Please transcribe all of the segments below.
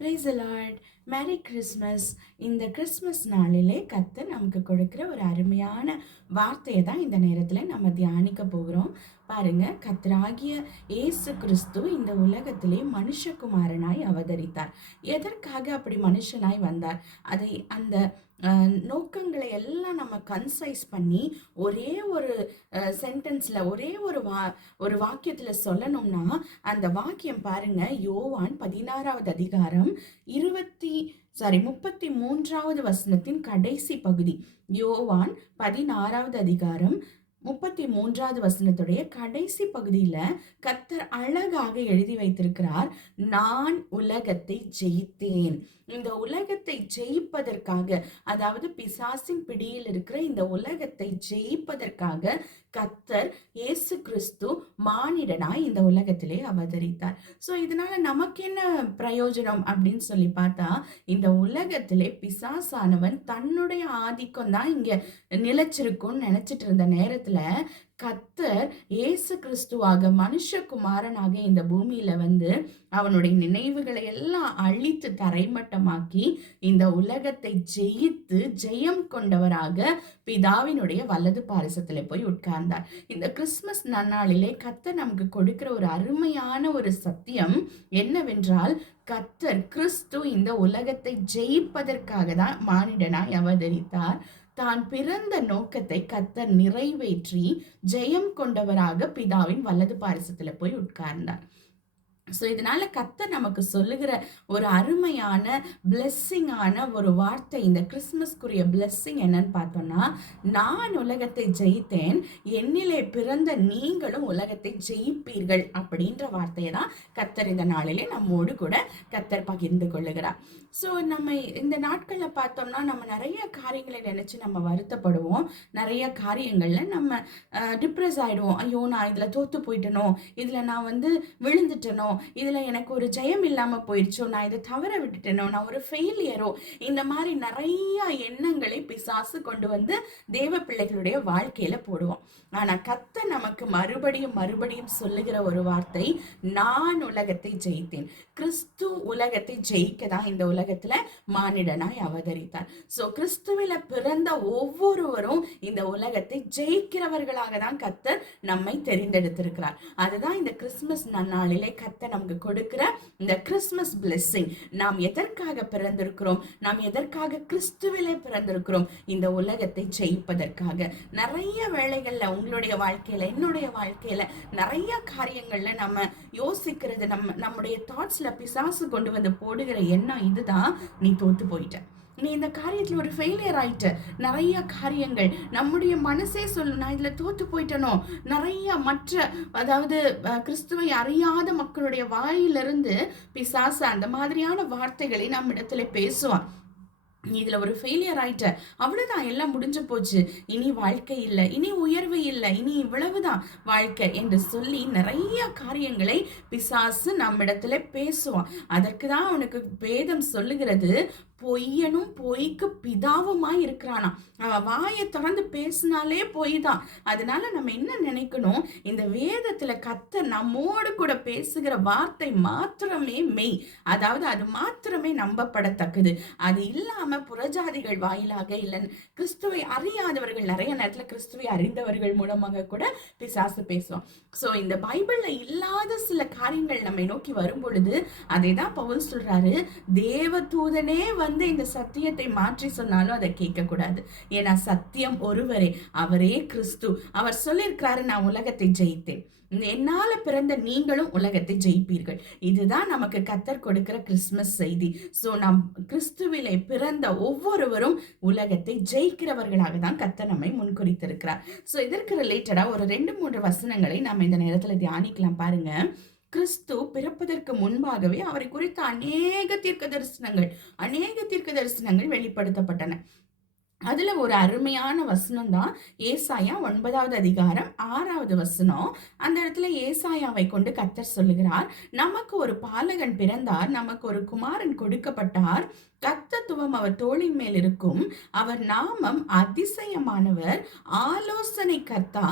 Price lord. Merry Christmas. இந்த Christmas நாளிலே கர்த்தர் நமக்கு கொடுக்குற ஒரு அருமையான வார்த்தையை தான் இந்த நேரத்தில் நம்ம தியானிக்க போகிறோம். பாருங்க, கர்த்தராகிய இயேசு கிறிஸ்து இந்த உலகத்திலே மனுஷகுமாரனாய் அவதரித்தார். எதற்காக அப்படி மனுஷனாய் வந்தார்? அதை அந்த நோக்கங்களை எல்லாம் நம்ம கன்சைஸ் பண்ணி ஒரே ஒரு சென்டென்ஸ்ல ஒரு வாக்கியத்துல சொல்லணும்னா அந்த வாக்கியம் பாருங்க, யோவான் 16வது அதிகாரம் 33வது வசனத்தின் கடைசி பகுதி. யோவான் 16வது அதிகாரம் 33வது வசனத்துடைய கடைசி பகுதியில கர்த்தர் அழகாக எழுதி வைத்திருக்கிறார், நான் உலகத்தை ஜெயித்தேன். இந்த உலகத்தை ஜெயிப்பதற்காக, அதாவது பிசாசின் பிடியில் இருக்கிற இந்த உலகத்தை ஜெயிப்பதற்காக கர்த்தர் இயேசு கிறிஸ்து மானிடனாய் இந்த உலகத்திலே அவதரித்தார். ஸோ இதனால நமக்கு என்ன பிரயோஜனம் அப்படின்னு சொல்லி பார்த்தா, இந்த உலகத்திலே பிசாசானவன் தன்னுடைய ஆதிக்கம் தான் இங்க நிலைச்சிருக்கும்னு நினைச்சிட்டு இருந்த நேரத்துல கர்த்தர் இயேசு கிறிஸ்துவாக மனுஷகுமாரனாக இந்த பூமியில வந்து அவனுடைய நினைவுகளை எல்லாம் அழித்து தரைமட்டமாக்கி இந்த உலகத்தை ஜெயித்து ஜெயம் கொண்டவராக பிதாவினுடைய வலது பாரிசத்துல போய் உட்கார்ந்தார். இந்த கிறிஸ்துமஸ் நன்னாளிலே கர்த்தர் நமக்கு கொடுக்கிற ஒரு அருமையான ஒரு சத்தியம் என்னவென்றால், கர்த்தர் கிறிஸ்து இந்த உலகத்தை ஜெயிப்பதற்காக தான் மானிடனாய் அவதரித்தார். தான் பிறந்த நோக்கத்தை கர்த்தர் நிறைவேற்றி ஜெயம் கொண்டவராக பிதாவின் வலது பாரிசத்துல போய் உட்கார்ந்தார். ஸோ இதனால கர்த்தர் நமக்கு சொல்லுகிற ஒரு அருமையான பிளெஸ்ஸிங்கான ஒரு வார்த்தை, இந்த கிறிஸ்துமஸ்க்குரிய பிளெஸ்ஸிங் என்னன்னு பார்த்தோம்னா, நான் உலகத்தை ஜெயித்தேன், என்னிலே பிறந்த நீங்களும் உலகத்தை ஜெயிப்பீர்கள் அப்படின்ற வார்த்தையை தான் கர்த்தர் இந்த நாளிலே நம்மோடு கூட கர்த்தர் பகிர்ந்து கொள்ளுகிறார். ஸோ நம்ம இந்த நாட்களில் பார்த்தோம்னா நம்ம நிறைய காரியங்களை நினைச்சு நம்ம வருத்தப்படுவோம். நிறைய காரியங்கள்ல நம்ம டிப்ரெஸ் ஆயிடுவோம். ஐயோ, நான் இதுல தோத்து போயிட்டனோ, இதுல நான் வந்து விழுந்துட்டனோ, இதுல எனக்கு ஒரு ஜெயம் இல்லாம போயிடுச்சோ, நான் இதை தவற விட்டுட்டேனோ, நான் ஒரு ஃபெயிலியரோ, இந்த மாதிரி நிறைய எண்ணங்களை பிசாசு கொண்டு வந்து தேவ பிள்ளைகளுடைய வாழ்க்கையில போடுவோம். ஆனா கர்த்தர் நமக்கு மறுபடியும் சொல்லுகிற ஒரு வார்த்தை, நான் உலகத்தை ஜெயித்தேன். கிறிஸ்து உலகத்தை ஜெயிக்க தான் இந்த உலகத்துல மானிடனாய் அவதரித்தார். சோ கிறிஸ்துவில பிறந்த ஒவ்வொருவரும் இந்த உலகத்தை ஜெயிக்கிறவர்களாக தான் கர்த்தர் நம்மை தெரிந்தெடுத்திருக்கிறார். அதுதான் இந்த கிறிஸ்துமஸ் நன்னாளிலே கர்த்தர் நமக்கு கொடுக்கிற இந்த கிறிஸ்துமஸ் பிளெஸிங். நாம் எதற்காக பிறந்திருக்கிறோம்? நாம் எதற்காக கிறிஸ்துவிலே பிறந்திருக்கிறோம்? இந்த உலகத்தை ஜெயிப்பதற்காக. நிறைய வேளைகள்ல உங்களுடைய வாழ்க்கையில, என்னுடைய வாழ்க்கையில நிறைய காரியங்கள்ல நம்ம யோசிக்கிறது, நம்முடைய தாட்ஸ்ல பிசாசு கொண்டு வந்து போடுகிற எண்ணம் இதுதான், நீ தோத்து போயிட்ட, நீ இந்த காரியத்துல ஒரு ஃபெயிலியர் ஆயிட்ட. நிறைய காரியங்கள் நம்முடைய மனசே சொல்லு, நான் இதுல தோத்து போயிட்டனோ. நிறைய அதாவது கிறிஸ்துவை அறியாத மக்களுடைய வாயிலிருந்து பிசாசு அந்த மாதிரியான வார்த்தைகளை நம்ம இடத்துல பேசுவான். நீ இதுல ஒரு ஃபெயிலியர் ஆயிட்ட, அவ்வளவுதான், எல்லாம் முடிஞ்சு போச்சு, இனி வாழ்க்கை இல்லை, இனி உயர்வு இல்லை, இனி இவ்வளவுதான் வாழ்க்கை என்று சொல்லி நிறைய காரியங்களை பிசாசு நம்மிடத்துல பேசுவான். அதற்கு தான் அவனுக்கு வேதம் சொல்லுகிறது, பொய்யனும் பொய்க்கு பிதாவுமாய் இருக்கிறானா. அவன் வாயை திறந்து பேசினாலே பொய் தான். அதனால நம்ம என்ன நினைக்கணும், இந்த வேதத்துல கர்த்தர் நம்மோடு கூட பேசுகிற வார்த்தை மாத்திரமே மெய், அதாவது அது மாத்திரமே நம்பப்படத்தக்கது. அது இல்லாம புறஜாதிகள் வாயிலாக இல்லை, கிறிஸ்துவை அறியாதவர்கள், நிறைய நேரத்துல கிறிஸ்துவை அறிந்தவர்கள் மூலமாக கூட பிசாசு பேசுவோம். சோ இந்த பைபிள்ல இல்லாத சில காரியங்கள் நம்மை நோக்கி வரும் பொழுது அதை தான் பவுல் சொல்றாரு, தேவ தூதனே வந்து இந்த சத்தியத்தை மாற்றி சொன்னாலும் அதை கேட்க கூடாது. ஏன்னா சத்தியம் ஒருவரே, அவரே கிறிஸ்து. அவர் சொல்லியிருக்கிறாரு, நான் உலகத்தை ஜெயித்தேன், என்னால பிறந்த நீங்களும் உலகத்தை ஜெயிப்பீர்கள். இதுதான் நமக்கு கர்த்தர் கொடுக்கிற கிறிஸ்துமஸ் செய்தி. சோ நாம் கிறிஸ்துவிலே பிறந்த ஒவ்வொருவரும் உலகத்தை ஜெயிக்கிறவர்களாக தான் கர்த்தர் நம்மை முன்குறித்திருக்கிறார். சோ இதற்கு ரிலேட்டடா ஒரு 2-3 வசனங்களை நாம இந்த நேரத்துல தியானிக்கலாம். பாருங்க, கிறிஸ்து பிறப்பதற்கு முன்பாகவே அவரை குறித்த அநேக தீர்க்க தரிசனங்கள் வெளிப்படுத்தப்பட்டன. அதுல ஒரு அருமையான வசனம் தான் ஏசாயா 9வது அதிகாரம் 6வது வசனம். அந்த இடத்துல ஏசாயாவை கொண்டு கர்த்தர் சொல்லுகிறார், நமக்கு ஒரு பாலகன் பிறந்தார், நமக்கு ஒரு குமாரன் கொடுக்கப்பட்டார், கர்த்தத்துவம் அவர் தோளின் மேல் இருக்கும், அவர் நாமம் அதிசயமானவர், ஆலோசனை கர்த்தா,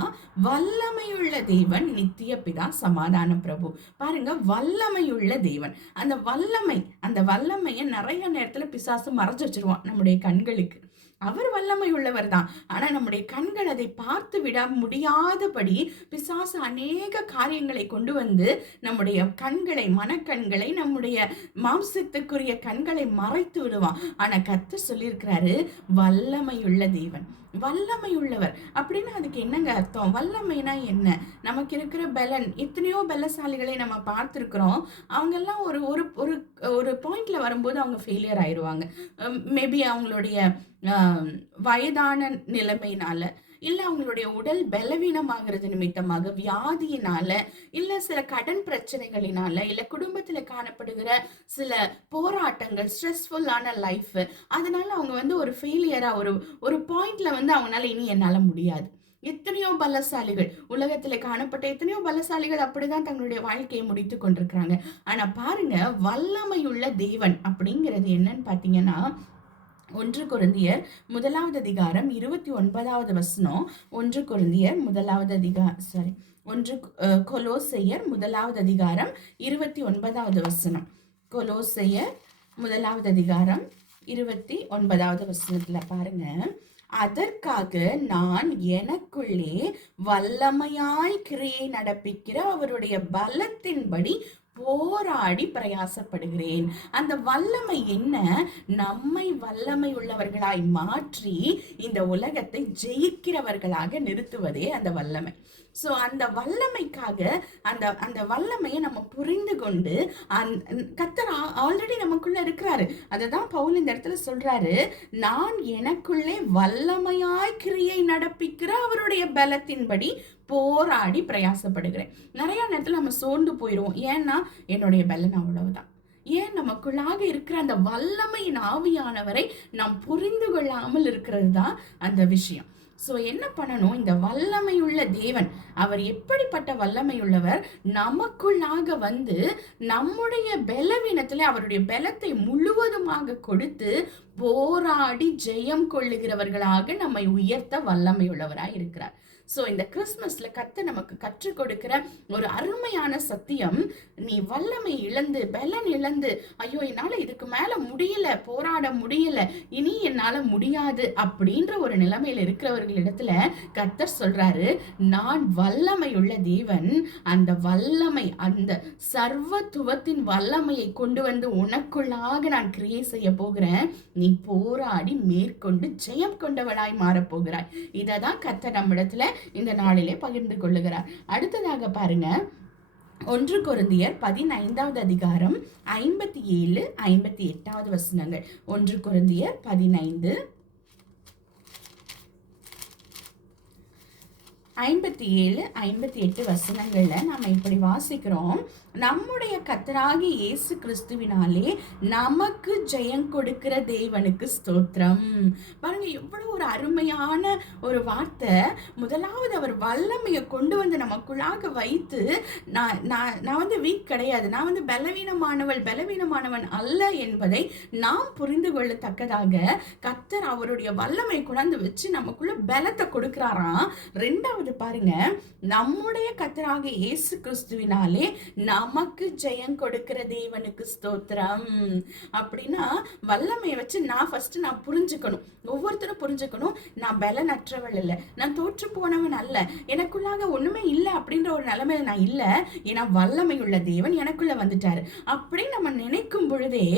வல்லமையுள்ள தேவன், நித்திய பிதா, சமாதான பிரபு. பாருங்க, வல்லமையுள்ள தேவன். அந்த வல்லமையை நிறைய நேரத்துல பிசாசு மறைச்சு வச்சிருவான் நம்முடைய கண்களுக்கு. அவர் வல்லமை உள்ளவர் தான். ஆனா நம்முடைய கண்கள் அதை பார்த்து விட முடியாதபடி பிசாசு அநேக காரியங்களை கொண்டு வந்து நம்முடைய கண்களை, மனக்கண்களை, நம்முடைய மாம்சத்துக்குரிய கண்களை மறைத்து விடுவான். ஆனா கர்த்தர் சொல்லியிருக்கிறாரு, வல்லமையுள்ள தேவன், வல்லமை உள்ளவர். அப்படின்னு அதுக்கு என்னங்க அர்த்தம்? வல்லமைனா என்ன? நமக்கு இருக்கிற பலன், எத்தனையோ பலசாலிகளை நம்ம பார்த்துருக்குறோம். அவங்கெல்லாம் ஒரு ஒரு ஒரு ஒரு பாயிண்ட்ல வரும்போது அவங்க ஃபெயிலியர் ஆயிடுவாங்க. மேபி அவங்களுடைய வயதான நிலைமையினால, இல்ல அவங்களுடைய உடல் பலவீனமாகிறது நிமித்தமாக, வியாதியினால, இல்ல சில கடன் பிரச்சனைகளினால, இல்ல குடும்பத்துல காணப்படுகிற சில போராட்டங்கள், ஸ்ட்ரெஸ்ஃபுல்லான லைஃப், அதனால அவங்க ஒரு ஃபெயிலியரா ஒரு பாயிண்ட்ல அவங்களால இனி என்னால முடியாது. எத்தனையோ பலசாலிகள் உலகத்துல காணப்பட்ட எத்தனையோ பலசாலிகள் அப்படிதான் தங்களுடைய வாழ்க்கையை முடித்து கொண்டிருக்கிறாங்க. ஆனா பாருங்க, வல்லமையுள்ள தேவன் அப்படிங்கிறது என்னன்னு பாத்தீங்கன்னா, 1 கொரிந்தியர் 1வது அதிகாரம் 29வது வசனம். 1 கொரிந்தியர் 1வது அதிகாரம் 1 கொலோசையர் 1வது அதிகாரம் 29வது வசனம். கொலோசையர் 1வது அதிகாரம் 29வது வசனத்துல பாருங்க, அதற்காக நான் எனக்குள்ளே வல்லமையாய் கிரியை நடப்பிக்கிற அவருடைய பலத்தின்படி போராடி பிரயாசப்படுகிறேன். அந்த வல்லமை என்ன? நம்மை வல்லமை உள்ளவர்களாய் மாற்றி இந்த உலகத்தை ஜெயிக்கிறவர்களாக நிறுத்துவதே அந்த வல்லமை. சோ அந்த வல்லமைக்காக அந்த அந்த வல்லமையை நம்ம புரிந்து கொண்டு, கர்த்தர் ஆல்ரெடி நமக்குள்ள இருக்கிறாரு. அததான் பவுல் இந்த இடத்துல சொல்றாரு, நான் எனக்குள்ளே வல்லமையாய் கிரியை நடப்பிக்கிற அவருடைய பலத்தின்படி போராடி பிரயாசப்படுகிறேன். நிறைய நேரத்துல நம்ம சோர்ந்து போயிடுவோம். ஏன்னா என்னுடைய பலன் அவ்வளவுதான். ஏன்? நமக்குள்ளாக இருக்கிற அந்த வல்லமையின் ஆவியானவரை நாம் புரிந்து கொள்ளாமல் இருக்கிறது தான் அந்த விஷயம். சோ என்ன பண்ணணும்? இந்த வல்லமையுள்ள தேவன், அவர் எப்படிப்பட்ட வல்லமையுள்ளவர்? நமக்குள்ளாக வந்து நம்முடைய பலவீனத்துல அவருடைய பலத்தை முழுவதுமாக கொடுத்து போராடி ஜெயம் கொள்ளுகிறவர்களாக நம்மை உயர்த்த வல்லமையுள்ளவராய் இருக்கிறார். சோ இந்த கிறிஸ்துமஸ்ல கர்த்தர் நமக்கு கற்றுக் கொடுக்கிற ஒரு அருமையான சத்தியம், நீ வல்லமை இழந்து, பலன் இழந்து, ஐயோ என்னால இதுக்கு மேல முடியல, போராட முடியல, இனி என்னால முடியாது அப்படின்ற ஒரு நிலைமையில இருக்கிறவர்களிடத்துல கர்த்தர் சொல்றாரு, நான் வல்லமையுள்ள தேவன், அந்த வல்லமை, அந்த சர்வத்துவத்தின் வல்லமையை கொண்டு வந்து உனக்குள்ளாக நான் கிரியை செய்ய போகிறேன். நீ போராடி மேற்கொண்டு ஜெயம் கொண்டவனாய் மாறப்போகிறாய். இததான் கர்த்தர் நம்மிடத்துல இந்த நாளிலே பகிர்ந்து கொள்ளுகிறார். அடுத்ததாக பாருங்க, 1 கொரிந்தியர் 15வது அதிகாரம் 57, 58வது வசனங்கள். 1 கொரிந்தியர் 15, 57, 58 வசனங்கள்ல நாம இப்படி வாசிக்கிறோம், நம்முடைய கர்த்தராகிய இயேசு கிறிஸ்துவினாலே நமக்கு ஜெயம் கொடுக்கிற தேவனுக்கு ஸ்தோத்திரம். பாருங்க, எவ்வளவு ஒரு அருமையான ஒரு வார்த்தை. முதலாவது அவர் வல்லமையை கொண்டு வந்து நமக்குள்ளாக வைத்து, நான் வீக் கிடையாது, நான் பலவீனமானவன் அல்ல என்பதை நாம் புரிந்து கொள்ளத்தக்கதாக கர்த்தர் அவருடைய வல்லமை கொண்டாந்து வச்சு நமக்குள்ள பலத்தை கொடுக்கிறாராம். ரெண்டாவது பாருங்க, நம்முடைய கர்த்தராகிய இயேசு கிறிஸ்துவினாலே நமக்கு ஜெயம் கொடுக்கிற தேவனுக்கு ஸ்தோத்திரம். அப்படின்னா வல்லமையை வச்சு நான் புரிஞ்சுக்கணும், ஒவ்வொருத்தரும் புரிஞ்சுக்கணும், நான் பலனற்றவள் இல்லை, நான் தோற்று போனவன் அல்ல, எனக்குள்ளாக ஒண்ணுமே இல்லை அப்படின்ற ஒரு நிலைமையில நான் இல்லை. ஏன்னா வல்லமை உள்ள தேவன் எனக்குள்ள வந்துட்டாரு. அப்படி நம்ம நினைக்கும் பொழுதே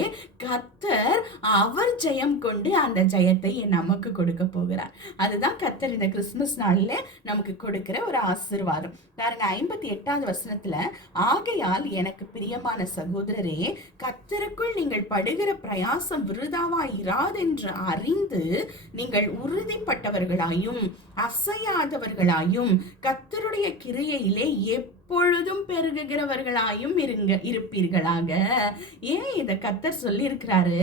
கர்த்தர் அவர் ஜெயம் கொண்டு அந்த ஜெயத்தை நமக்கு கொடுக்க போகிறார். அதுதான் கர்த்தர் இந்த கிறிஸ்துமஸ் நாளில நமக்கு கொடுக்கிற ஒரு ஆசீர்வாதம். பாருங்க, 58வது வசனத்துல, ஆகையால் எனக்கு பிரியமான சகோதரரே, கர்த்தருக்குள் நீங்கள் படுகிற பிரயாசம் விருதாவா இராதென்று அறிந்து நீங்கள் உறுதிப்பட்டவர்களாயும் அசையாதவர்களாயும் கர்த்தருடைய கிரியையிலே எப்பொழுதும் பெருகுகிறவர்களாயும் இருப்பீர்களாக. ஏன் இத கர்த்தர் சொல்லி இருக்கிறாரு?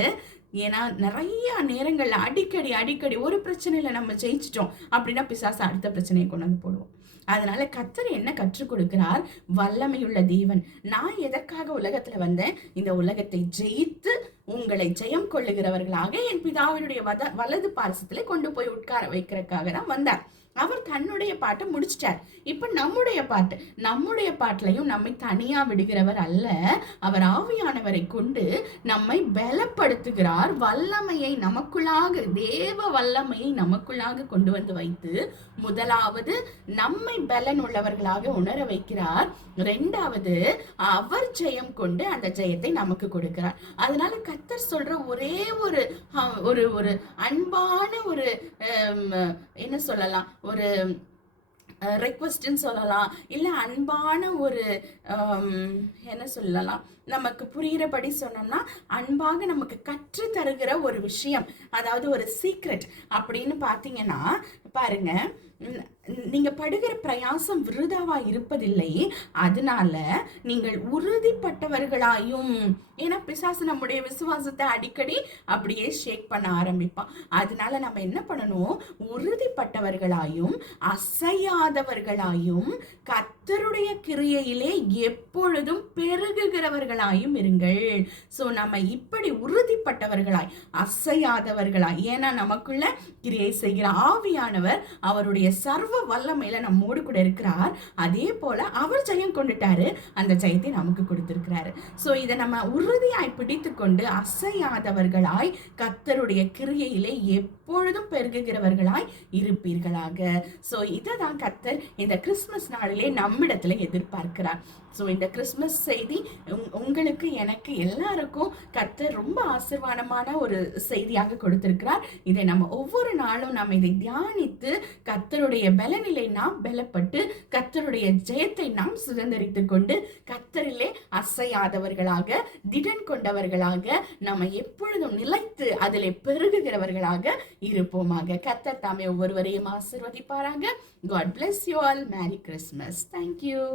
ஏன்னா நிறைய நேரங்கள்ல அடிக்கடி அடிக்கடி ஒரு பிரச்சனையில நம்ம ஜெயிச்சிட்டோம் அப்படின்னா பிசாசு அடுத்த பிரச்சனையை கொண்டு வந்து போடுவோம். அதனால கர்த்தர் என்ன கற்றுக் கொடுக்கிறார்? வல்லமையுள்ள தேவன். நான் எதற்காக உலகத்துல வந்தேன்? இந்த உலகத்தை ஜெயித்து உங்களை ஜெயம் கொள்ளுகிறவர்களாக என் பிதாவினுடைய வலது பாரசத்துல கொண்டு போய் உட்கார வைக்கிறதுக்காக தான் வந்தார். அவர் தன்னுடைய பாட்டை முடிச்சிட்டார். இப்ப நம்முடைய பாட்டிலையும் நம்மை தனியா விடுகிறவர் அல்ல. அவர் ஆவியானவரை கொண்டு நம்மை பலப்படுத்துகிறார். வல்லமையை நமக்குள்ளாக, தேவ வல்லமையை நமக்குள்ளாக கொண்டு வந்து வைத்து, முதலாவது நம்மை பலன் உள்ளவர்களாக உணர வைக்கிறார். இரண்டாவது அவர் ஜெயம் கொண்டு அந்த ஜெயத்தை நமக்கு கொடுக்கிறார். அதனால கர்த்தர் சொல்ற ஒரே ஒரு ஒரு அன்பான ஒரு என்ன சொல்லலாம், ஒரு ரெக்வஸ்ட்ன்னு சொல்லலாம், இல்ல அன்பான ஒரு என்ன சொல்லலாம், நமக்கு புரிகிறபடி சொன்னோம்னா அன்பாக நமக்கு கற்று தருகிற ஒரு விஷயம், அதாவது ஒரு சீக்ரெட் அப்படின்னு பாத்தீங்கன்னா பாருங்க, நீங்க படுகிற பிரயாசம் விருதாவா இருப்பதில்லை, அதனால நீங்கள் உறுதிப்பட்டவர்களாயும். ஏன்னா பிசாசு நம்முடைய விசுவாசத்தை அடிக்கடி அப்படியே ஷேக் பண்ண ஆரம்பிப்பான். அதனால நம்ம என்ன பண்ணணும்? உறுதிப்பட்டவர்களாயும் அசையாதவர்களாயும் கர்த்தருடைய கிரியையிலே எப்பொழுதும் பெருகுகிறவர்களாயும் இருங்கள். சோ நம்ம இப்படி உறுதிப்பட்டவர்களாய் அசையாதவர்களாய், ஏன்னா நமக்குள்ள கிரியை செய்கிற ஆவியானவர் அவருடைய சர்வ வல்லமையில நம்மோடு கூட இருக்கிறார். அதே போல அவர் ஜெயம் கொண்டுட்டாரு, அந்த ஜெயத்தை நமக்கு கொடுத்திருக்கிறாரு. சோ இதை நம்ம உறுதியாய் பிடித்து கொண்டு அசையாதவர்களாய் கர்த்தருடைய கிரியையிலே எப்பொழுதும் பெருகுகிறவர்களாய் இருப்பீர்களாக. சோ இததான் கர்த்தர் இந்த கிறிஸ்துமஸ் நாளிலே நம்மிடத்துல எதிர்பார்க்கிறார். ஸோ இந்த கிறிஸ்மஸ் செய்தி உங்களுக்கு, எனக்கு, எல்லாருக்கும் கர்த்தர் ரொம்ப ஆசீர்வாதமான ஒரு செய்தியாக கொடுத்திருக்கிறார். இதை நம்ம ஒவ்வொரு நாளும் நம்ம இதை தியானித்து கர்த்தருடைய பலனிலை நாம் பலப்பட்டு கர்த்தருடைய ஜெயத்தை நாம் சுதந்திரித்து கொண்டு கர்த்தரிலே அசையாதவர்களாக, திடன் கொண்டவர்களாக, நம்ம எப்பொழுதும் நிலைத்து அதிலே பெருகுகிறவர்களாக இருப்போமாக. கர்த்தர் தாமே ஒவ்வொருவரையும் ஆசீர்வதிப்பாராக. God bless you all. Merry Christmas. Thank you.